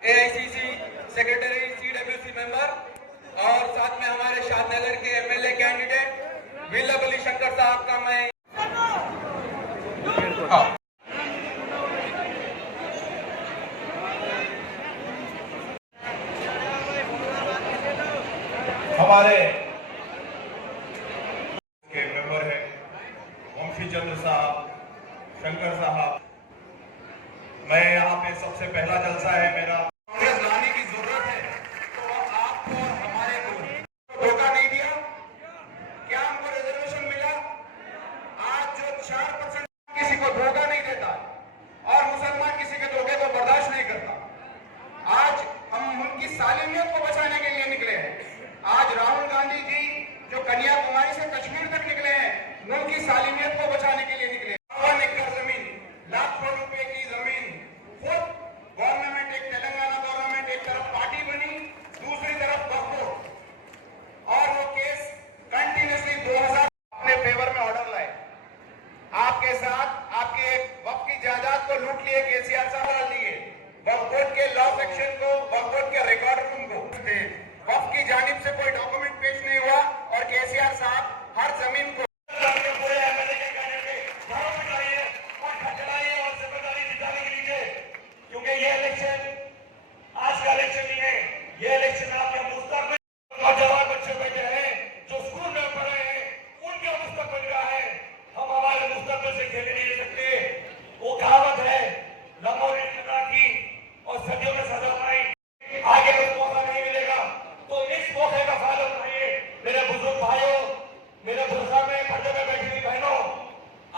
AICC secretary, CWC member और साथ में हमारे शादनगर के एमएलए कैंडिडेट विल्लभली शंकर साहब का मैं हमारे के मेंबर है वंशी चंद्र साहब, शंकर साहब। मैं यहाँ पे सबसे पहला जलसा है मेरा। कांग्रेस लाने की जरूरत है तो आपको और हमारे को धोखा नहीं दिया। क्या हमको रिजर्वेशन मिला? आज जो 4% किसी को धोखा नहीं देता और मुसलमान किसी के धोखे को बर्दाश्त नहीं करता। आज हम उनकी सालिमियत को बचाने के लिए निकले हैं। आज राहुल गांधी जी जो कन्याकुमारी से कश्मीर तक निकले हैं, उनकी सालिमियत को बचाने के लिए निकले। 52 एकड़ जमीन, लाखों रुपए की जमीन, खुद गवर्नमेंट, एक तेलंगाना गवर्नमेंट एक तरफ पार्टी बनी, दूसरी तरफ वक्फ, और वो केस कंटिन्यूसली 2000 अपने फेवर में ऑर्डर लाए। आपके साथ आपके वक्फ की जायदाद को लूट लिए केसीआर साहब, डाल दिए वक्फ बोर्ड के लॉ सेक्शन को, वक्फ बोर्ड के रिकॉर्ड रूम को। वक्फ की जानिब से कोई डॉक्यूमेंट पेश नहीं हुआ और केसीआर साहब हर जमीन को क्योंकि ये इलेक्शन आज का इलेक्शन नहीं है, ये इलेक्शन आपके मुस्तकबिल नौजवान बच्चे बैठे हैं जो स्कूल में पढ़े हैं, उनके मुस्तकबिल का है। हम हमारे मुस्तकबिल से खेलने नहीं सकते। वो कहावत है लम्बों ने की और सदियों में सजा पाई, आगे तो मौका नहीं मिलेगा। तो इस मौके का फायदा उठाइए। मेरे बुजुर्ग भाइयों, मेरे बुजुर्ग में पर्दे में बैठी हुई बहनों,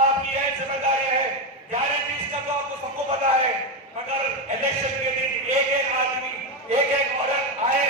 आपकी यह जिम्मेदारी है। गारंटी का तो आपको सबको पता है, अगर इलेक्शन के दिन एक एक आदमी, एक एक औरत आए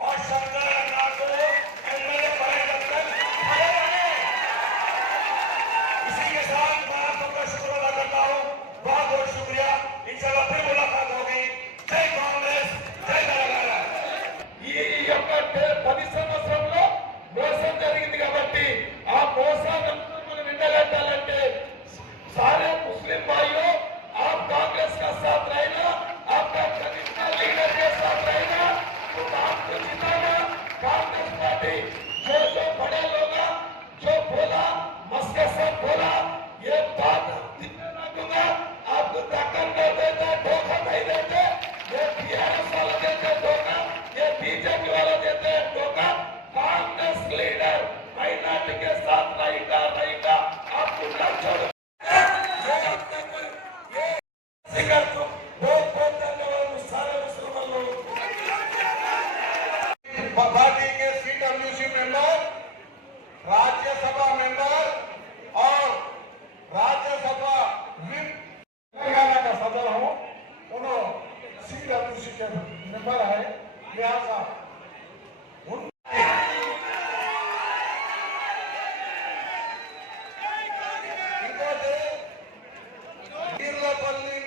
और शंकर अन्ना को एमएलए बनाए तब तक खड़े रहे। इसी के साथ मैं आप सबका शुक्र अदा करता हूँ। बहुत बहुत शुक्रिया। इंशाल्लाह फिर मुलाकात होगी। जय कांग्रेस, जय తెలంగాణ। ఈ యొక్క 10 సంవత్సరంలో మోసం జరిగింది కాబట్టి ఆ మోసాన్ని మనం నిందగట్టాలంటే सारे मुस्लिम भाइयों, आप कांग्रेस का साथ रहना, आपका ट्रेडिशनल लीडर के साथ रहना, तो आपको जिताना। कांग्रेस पार्टी जो बड़े लोग जो बोला, मस्के सब बोला, ये बात जितने ना दूंगा। आपको टक्कर नहीं देते, धोखा नहीं देते। ये टीआरएस वाले देते धोखा, ये बीजेपी वाले देते धोखा। कांग्रेस लीडर माइनॉरिटी के साथ रहेगा। आपको न छोड़ो। पार्टी के सीडब्ल्यूसी मेंबर, राज्यसभा मेंबर और राज्यसभा विप तेलंगाना का सदर हूँ, उन्होंने सीडब्ल्यूसी के मेंबर है। लिहाजा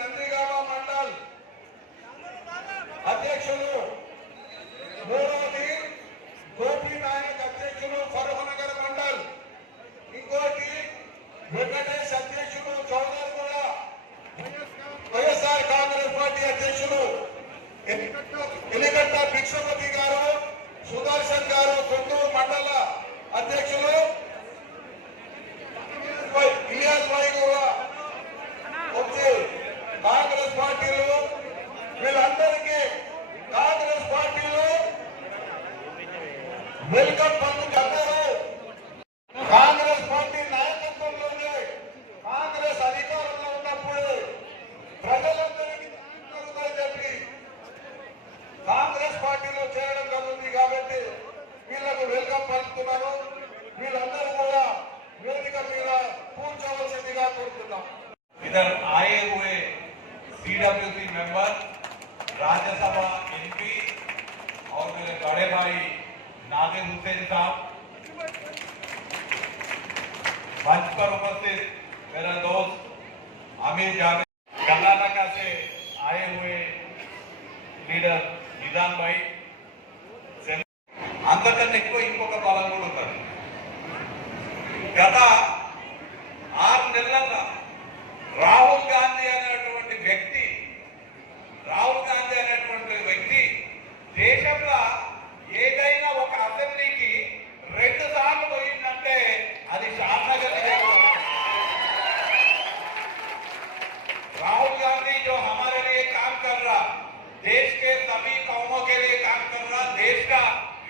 నందిగామ మండల్ అధ్యక్షులు మూడోది గోపి నాయక్ అధ్యక్షులు ఫరూఖ్నగర్ మండల్, ఇంకోటి వెంకటేష్ అధ్యక్షులు చౌదరిగూడ, వైఎస్ఆర్ కాంగ్రెస్ పార్టీ అధ్యక్షులు ఎలిగట్ట భిక్షపతి గారు, సుదర్శన్ గారు గుంటూరు మండల అధ్యక్షులు ఇలియాస్ భాయ్ కూడా వచ్చి కాంగ్రెస్ పార్టీలో వీళ్ళందరికీ కాంగ్రెస్ పార్టీలో వెల్కమ్ పలుకుతున్నారు। కాంగ్రెస్ పార్టీ నాయకత్వంలోనే కాంగ్రెస్ అధికారంలో ఉన్నప్పుడు ప్రజలందరికీ చెప్పి కాంగ్రెస్ పార్టీలో చేరడం జరుగుతుంది కాబట్టి వీళ్ళకు వెల్కమ్ పలుకుతున్నారు। వీళ్ళందరూ కూడా వేదిక మీద కూర్చోవలసిందిగా కోరుతున్నాం। इधर आए हुए सीडब्ल्यूसी मेंबर, राज्यसभा एमपी और मेरे बड़े भाई नादिर हुसैन साहब, मंच पर उपस्थित मेरा दोस्त आमिर जावेद, कर्नाटका से आए हुए लीडर निजाम भाई, अंतकన్నా ఎక్కువ ఇంకొక బలం కూడా ఉంటుంది। గత 6 నెలలుగా రాహుల్ గాంధీ అనేటువంటి వ్యక్తి, రాహుల్ గాంధీ అనేటువంటి దేశంలో ఏదైనా ఒక అసెంబ్లీకి 2 సార్లు పోయిందంటే అది షాద్నగర్ నియోజకవర్గం. राहुल गांधी जो हमारे लिए काम कर रहा, देश के सभी कौमों के लिए काम कर रहा, देश का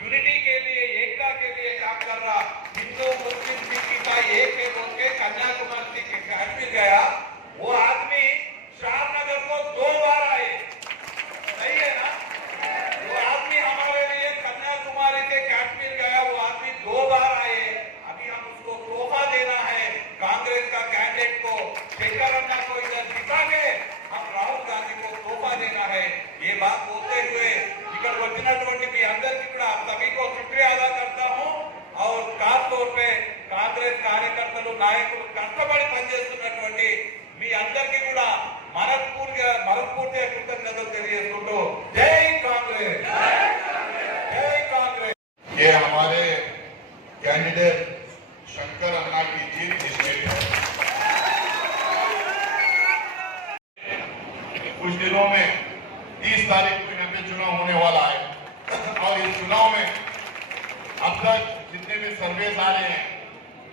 यूनिटी के लिए, एकता के लिए काम कर रहा, हिंदू मुस्लिम सिख ईसाई एक के बोल के कन्याकुमारी से कश्मीर गया, वो आदमी श्यामनगर को 2 बार आए, सही है ना? वो आदमी हमारे लिए कन्याकुमारी से कश्मीर गया, वो आदमी 2 बार आए. अभी हम उसको तोहफा देना है, कांग्रेस का कैंडिडेट को, शेखर अन्ना को इधर जिता के हम राहुल गांधी को तोहफा देना है. ये बात बोलते हुए ఇక్కడ వచ్చినటువంటి మీ అందరికీ కూడా सभी को शुक्रिया अदा करता हूं. और खास तौर पे కాంగ్రెస్ కార్యకర్తలు నాయకులు కష్టపడి పనిచేస్తున్నటువంటి మీ అందరికీ కూడా మనస్ఫూర్తిగా కృతజ్ఞతలు తెలియజేసుకుంటూ జై కాంగ్రెస్, జై కాంగ్రెస్. ये हमारे कैंडिडेट शंकर अन्ना की जीत निश्चित है. कुछ दिनों में 30 तारीख को यहाँ पे चुनाव होने वाला है और इस चुनाव में अब तक जितने भी सर्वेस आ रहे हैं,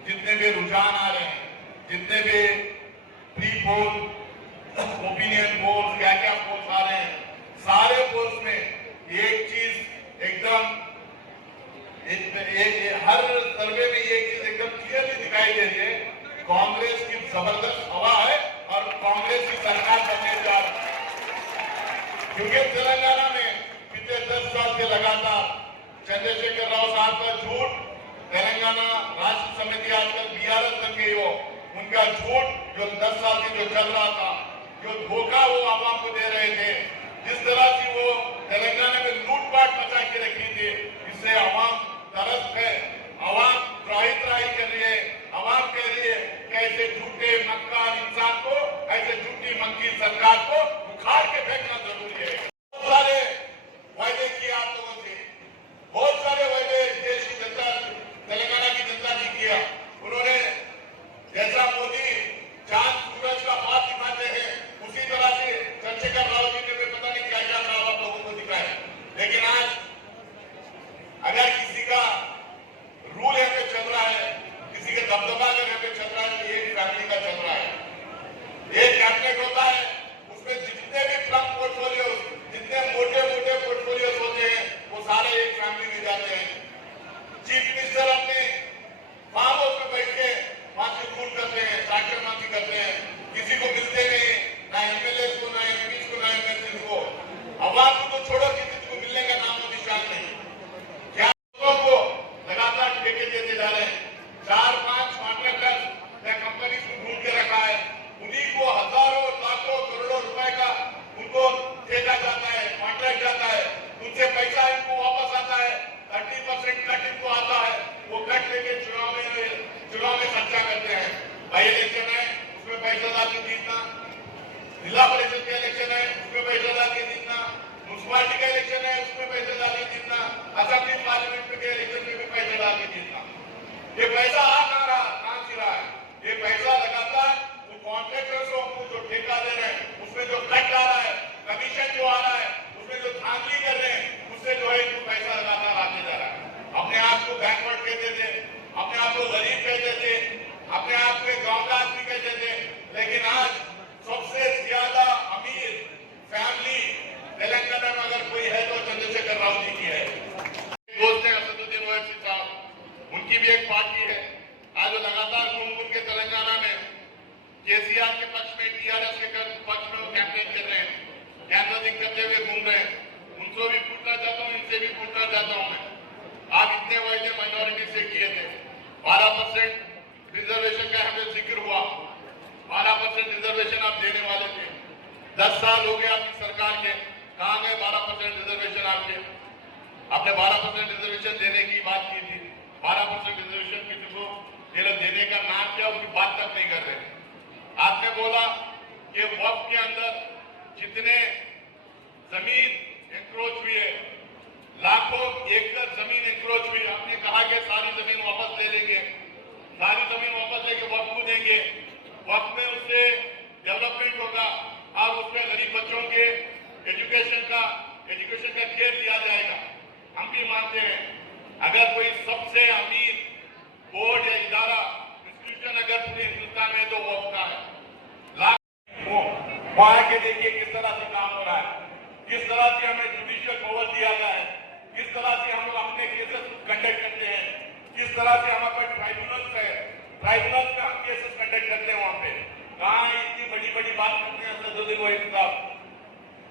जितने भी रुझान आ रहे हैं, जितने भी प्री पोल, ओपिनियन पोल्स, क्या क्या पोल्स आ रहे हैं, सारे पोल्स में एक चीज एकदम हर सर्वे में ये चीज एकदम क्लियरली दिखाई दे रही है, कांग्रेस की जबरदस्त हवा है और कांग्रेस की सरकार बनने जा रही है. क्योंकि तेलंगाना में पिछले 10 साल से लगातार चंद्रशेखर राव साहब का झूठ, तेलंगाना राष्ट्र समिति आजकल बीआरएस बन गई हो, उनका झूठ जो 10 साल से जो चल रहा था, जो धोखा वो आवाम को दे रहे थे, जिस तरह से वो तेलंगाना में लूटपाट मचा के रखी थी, इससे आवाम तरस है, आवाम त्राही कर रही है. आवाम कह रही है कैसे झूठे मक्कार इंसान को, ऐसे झूठी मंकी सरकार को उखाड़ के फेंकना जरूरी है. बहुत सारे वायदे किए आप लोगों से, बहुत सारे वायदे देश की जनता, तेलंगाना की जनता ने किया. उन्होंने जैसा मोदी चांद सूरज का हाथ दिखाते हैं, उसी तरह से चंद्रशेखर राव जी ने पता नहीं क्या क्या काम आप लोगों को दिखाया. लेकिन आज अगर किसी का रूल यहाँ पे चल रहा है, किसी का दबदबा अगर यहाँ पे चल रहा है, तो एक फैमिली का चल रहा है. एक कैबिनेट होता है, उसमें जितने भी प्लम पोर्टफोलियो, जितने मोटे मोटे पोर्टफोलियो होते हैं, वो सारे एक फैमिली में जाते हैं. चीफ मिनिस्टर अपने फार्म हाउस में बैठ के माफी खून करते हैं, साक्षर माफी करते हैं, किसी को मिलते नहीं, ना एमएलए को, ना एमपी को, ना एमएलसी को. आवाम को तो छोड़ो, किसी को मिलने का नाम तो निशान नहीं. को लगातार ठेके देते जा रहे हैं. 4-5 कॉन्ट्रैक्टर्स या कंपनी को ढूंढ के रखा है, उन्हीं को हजारों लाखों करोड़ों रुपए का उनको ठेका जाता है, कॉन्ट्रैक्ट जाता है, उनसे पैसा इनको वापस आता है, 30% कट इनको आता है, वो कट लेके चुनाव में खर्चा करते हैं. बाई इलेक्शन है, उसमें पैसा डाल के जीतना, जिला परिषद का इलेक्शन है, उसमें पैसा डाल के जीतना, म्यूनसिपालिटी का इलेक्शन है, उसमें पैसा डाल के जीतना, असेंबली पार्लियामेंट के इलेक्शन में भी पैसा डाल के जीतना. ये पैसा आ कहां से रहा है? ये पैसा लगातार वो कॉन्ट्रैक्टर्स को जो ठेका दे रहे हैं, उसमें जो कट आ रहा है, कमीशन जो आ रहा है, उसमें जो धांधली कर रहे हैं, उससे जो है इनको पैसा लगातार आते जा रहा है. अपने आप को बैकवर्ड कहते थे, अपने आप को गरीब कहते थे, अपने आप को गांव का आदमी कहते थे, लेकिन आज सबसे ज्यादा अमीर फैमिली तेलंगाना में अगर कोई है तो चंद्रशेखर राव जी की है. दोस्त है असदुद्दीन ओवैसी साहब, उनकी भी एक पार्टी है. आज वो लगातार घूम के तेलंगाना में केसीआर के पक्ष में, टीआरएस के पक्ष में वो कैंपेन कर रहे हैं, कैंपेनिंग करते हुए घूम रहे हैं. उनसे भी पूछना चाहता हूँ, इनसे भी पूछना चाहता हूँ मैं, आप इतने वायदे माइनॉरिटी से किए थे, 12% रिजर्वेशन का हमें जिक्र हुआ, 12% रिजर्वेशन आप देने वाले थे. 10 साल हो गए आपकी सरकार के, कहाँ गए 12% रिजर्वेशन आपके? आपने 12% रिजर्वेशन देने की बात की थी, 12% रिजर्वेशन किसी को देने का नाम क्या, उसकी बात तक नहीं कर रहे. आपने बोला कि वक्फ के अंदर जितने जमीन इंक्रोच हुई है, लाखों एकड़ जमीन इंक्रोच हुई, आपने कहा कि सारी जमीन वापस ले लेंगे, सारी जमीन वापस लेके वक्फ को देंगे, वक्फ में उससे डेवलपमेंट होगा और उसमें गरीब बच्चों के एजुकेशन का एजुकेशन का केयर लिया जाएगा। हम भी मानते हैं अगर कोई सबसे अमीर बोर्ड या इदारा इंस्टीट्यूशन अगर पूरे हिंदुस्तान में तो वो अपना है। वहां के देखिए किस तरह से काम हो रहा है, किस तरह से हमें जुडिशियल पावर दिया गया है, किस तरह से हम लोग अपने केसेस कंडक्ट करते हैं, किस तरह से हमारे पास ट्राइब्यूनल्स है, ट्राइब्यूनल्स में हम केसेस कंडक्ट करते हैं। वहां पे कहाँ इतनी बड़ी बड़ी बात करते हैं सदुद्दीन ओवैसी साहब।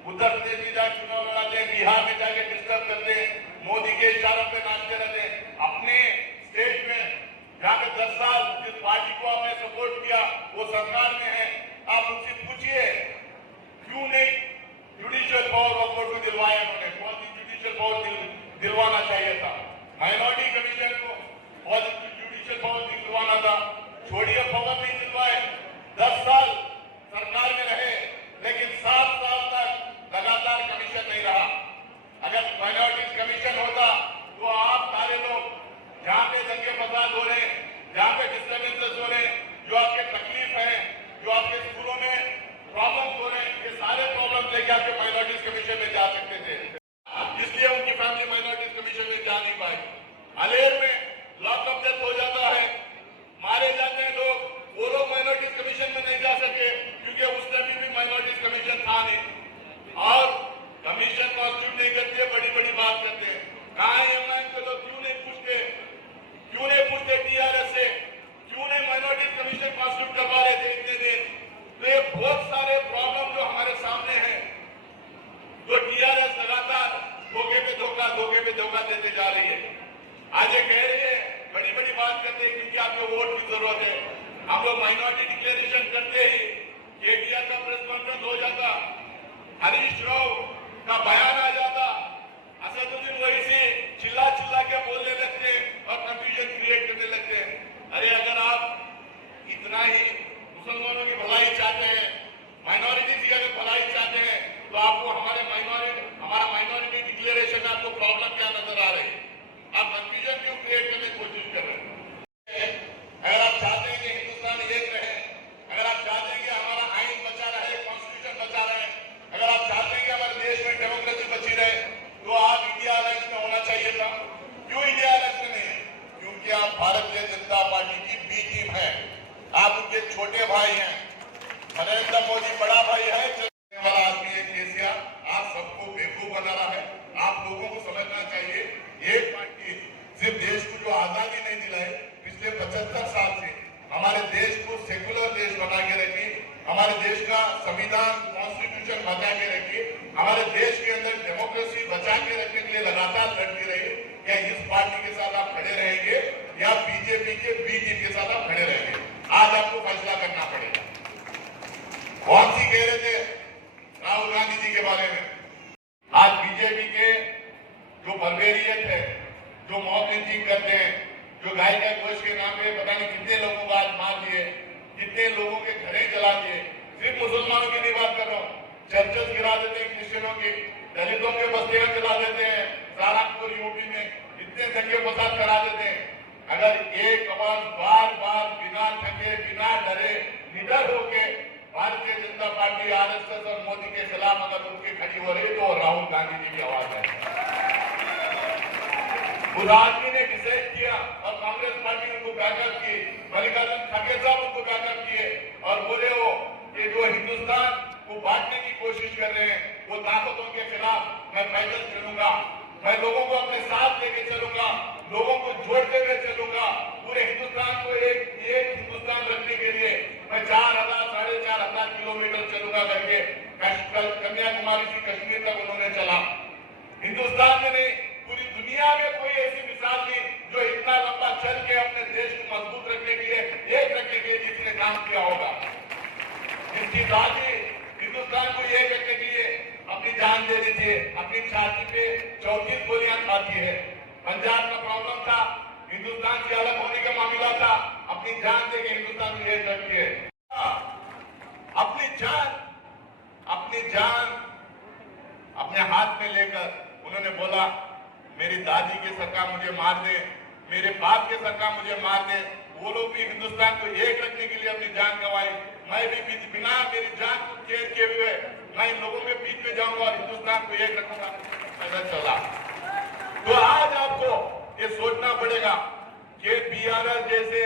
उत्तर प्रदेश में जाके चुनाव लड़ाते हैं, बिहार में जाके डिस्टर्ब करते हैं, मोदी के इशारों पे नाचते रहते हैं। अपने स्टेट में जहाँ पे 10 साल जिस पार्टी को आपने सपोर्ट किया वो सरकार में है, आप उनसे पूछिए क्यों नहीं जुडिशियल पावर वकोट को दिलवाया उन्होंने। बहुत ही जुडिशियल पावर दिलवाना चाहिए था, माइनॉरिटी कमीशन को बहुत जुडिशियल पावर दिलवाना था। छोड़िए पावर नहीं दिलवाए, 10 साल सरकार में रहे लेकिन 7 साल तक लगातार कमीशन नहीं रहा। अगर माइनॉरिटी कमीशन होता तो आप सारे लोग जहां पे दंगे फसाद हो रहे हैं, जहां पे डिस्टर्बेंसेस हो रहे हैं, जो आपके तकलीफ है, जो आपके स्कूलों में प्रॉब्लम हो रहे हैं, ये सारे प्रॉब्लम लेके आपके माइनॉरिटीज कमीशन में जा सकते थे। इसलिए उनकी फैमिली माइनॉरिटीज कमीशन में जा नहीं पाई। अलेर में लॉकअप डेथ हो जाता है, मारे जाते हैं लोग, वो लोग माइनॉरिटीज कमीशन में नहीं जा सके क्योंकि उस टाइम भी माइनॉरिटीज कमीशन था नहीं। और कमीशन कॉन्स्टिट्यूट नहीं करते, बड़ी बड़ी बात करते हैं। कहाँ एमआईएम के लोग क्यों नहीं पूछते टीआरएस से, क्यों नहीं माइनॉरिटीज कमीशन कॉन्स्टिट्यूट करवा रहे थे इतने दिन। तो ये बहुत सारे प्रॉब्लम जो हमारे सामने हैं, जो टीआरएस लगातार धोखे पे धोखा देते जा रही है। आज ये कह रही है, बड़ी बड़ी बात करते हैं क्योंकि आपको वोट की जरूरत है। हम लोग माइनॉरिटी डिक्लेरेशन करते ही केटीआर का प्रेस कॉन्फ्रेंस हो जाता, हरीश राव का बयान आ जाता, असदुद्दीन ओवैसी चिल्ला के बोलने लगते और कंफ्यूजन क्रिएट करने लगते। अरे अगर आप इतना ही मुसलमानों की भलाई चाहते हैं, माइनॉरिटीज की अगर भलाई चाहते हैं, तो आपको हमारा माइनॉरिटी डिक्लेरेशन में आपको प्रॉब्लम क्या नजर आ रही है? आप कंफ्यूजन क्यों क्रिएट करने की कोशिश कर रहे हैं? अगर आप चाहते हैं कि हिंदुस्तान एक रहे, अगर आप चाहते हैं कि हमारा आइन बचा रहे, कॉन्स्टिट्यूशन बचा रहे, अगर आप चाहते हैं कि हमारे देश में डेमोक्रेसी बची रहे, तो आप इंडिया अलायंस में होना चाहिए था। क्यों इंडिया अलायंस में नहीं है? क्योंकि आप भारतीय जनता पार्टी की बी टीम है, आप उनके छोटे भाई हैं। नरेंद्र मोदी बड़ा भाई है, चलने वाला आदमी है केसीआर। आप सबको बेवकूफ बना रहा है। आप लोगों को समझना चाहिए, एक पार्टी सिर्फ देश को जो आजादी नहीं दिलाई, पिछले 75 साल से हमारे देश को सेकुलर देश बना के रखी, हमारे देश का संविधान कॉन्स्टिट्यूशन बचा के रखी, हमारे देश के अंदर डेमोक्रेसी बचा के रखने के लिए लगातार लड़ती रही। क्या इस पार्टी के साथ आप खड़े रहेंगे या बीजेपी के बी टीम के साथ आप खड़े रहेंगे? आज आपको फैसला करना पड़ेगा। कौन सी कह रहे थे राहुल गांधी जी के बारे में? आज बीजेपी के जो बर्बेरियत है, जो मॉब लिंचिंग करते हैं, जो गाय का गोश्त के नाम पे पता नहीं कितने लोगों को आज मार दिए, कितने लोगों के घरे जला दिए। सिर्फ मुसलमानों की नहीं बात कर रहा हूँ, चर्चेस गिरा देते हैं क्रिश्चियनों की, दलितों के बस्तियां जला देते हैं, सहारनपुर यूपी में इतने दंगे फसाद करा देते हैं। अगर एक आवाज बार बार बिना थके, बिना डरे, निडर होके भारतीय जनता पार्टी, आरएसएस और मोदी के खिलाफ अगर उनकी खड़ी हो रही तो राहुल गांधी जी की आवाज है। उस आदमी ने डिसाइड किया और कांग्रेस पार्टी ने उनको बैकअप की, मल्लिकार्जुन खड़गे साहब उनको बैकअप किए और बोले वो कि जो हिंदुस्तान को बांटने की कोशिश कर रहे हैं, वो ताकतों के खिलाफ मैं पैदल चलूंगा, मैं लोगों को अपने साथ लेके चलूंगा, लोगों को जोड़ते हुए चलूंगा, पूरे हिंदुस्तान को एक हिंदुस्तान रखने के लिए मैं 4,000-4,500 किलोमीटर चलूंगा करके कन्याकुमारी से कश्मीर तक उन्होंने चला। हिंदुस्तान में नहीं, पूरी दुनिया में कोई ऐसी मिसाल नहीं जो इतना लंबा चल के अपने देश को मजबूत रखने के लिए, एक रखने के लिए जिसने काम किया होगा। जिसकी दादी हिंदुस्तान को एक रखने के लिए अपनी जान दे दी थी, अपनी छाती पे 34 गोलियां खाती है। पंजाब का प्रॉब्लम था, हिंदुस्तान से अलग होने का मामला था, अपनी जान दे के हिंदुस्तान को एक रखी है। अपनी जान अपने हाथ में लेकर उन्होंने बोला, मेरी दादी के सरकार मुझे मार दे, मेरे बाप के सरकार मुझे मार दे, वो लोग भी हिंदुस्तान को एक रखने के लिए अपनी जान गंवाई। मैं भी बिना मेरी जान को चेयर किए हुए मैं इन लोगों के बीच में जाऊंगा और हिंदुस्तान को एक रखूंगा। पड़ेगा कि बीआरएस जैसे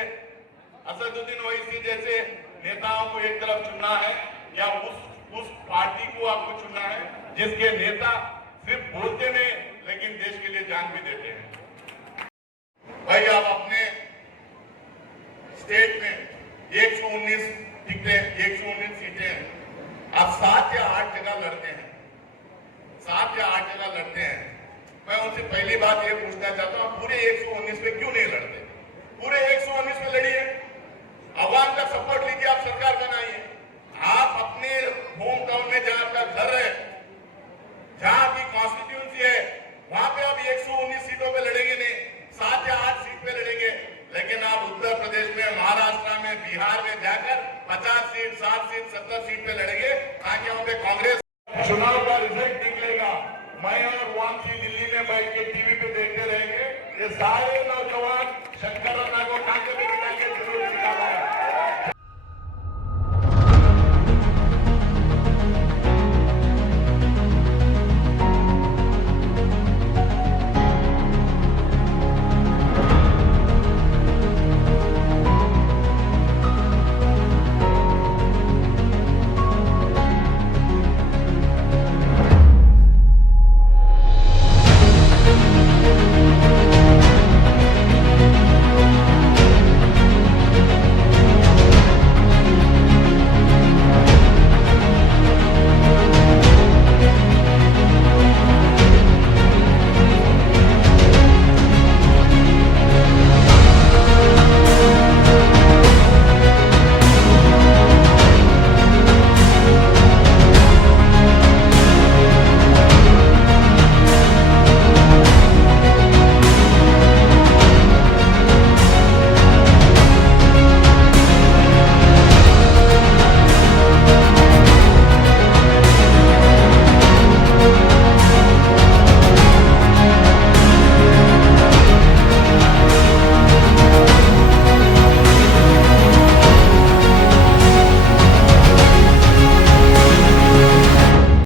असदुद्दीन ओवैसी जैसे नेताओं को एक तरफ चुनना है या उस पार्टी को आपको चुनना है जिसके नेता सिर्फ बोलते नहीं लेकिन देश के लिए जान भी देते हैं। भाई आप अपने स्टेट में 119 टिकटें 119 सीटें हैं, आप 7 या 8 जगह लड़ते हैं, 7 या 8 जगह लड़ते हैं। मैं उनसे पहली बात ये पूछना चाहता हूं, पूरे 119 पे क्यों नहीं लड़ते? पूरे 119 पे लड़िए, आवाम का सपोर्ट लीजिए, आप सरकार बनाइए। आप अपने होम टाउन में जहां आपका घर है, जहां की कॉन्स्टिट्यूंसी है, वहां पे आप 119 सीटों पे लड़ेंगे नहीं, 7 या 8 सीट पे लड़ेंगे। लेकिन आप उत्तर प्रदेश में, महाराष्ट्र में, बिहार में जाकर 50 सीट, 60 सीट, 70 सीट पे लड़ेंगे ताकि वहां पे कांग्रेस चुनाव का रिजल्ट निकलेगा। मैं और वामसी दिल्ली में बैठ के टीवी पे देखते रहेंगे, ये सारे नौजवान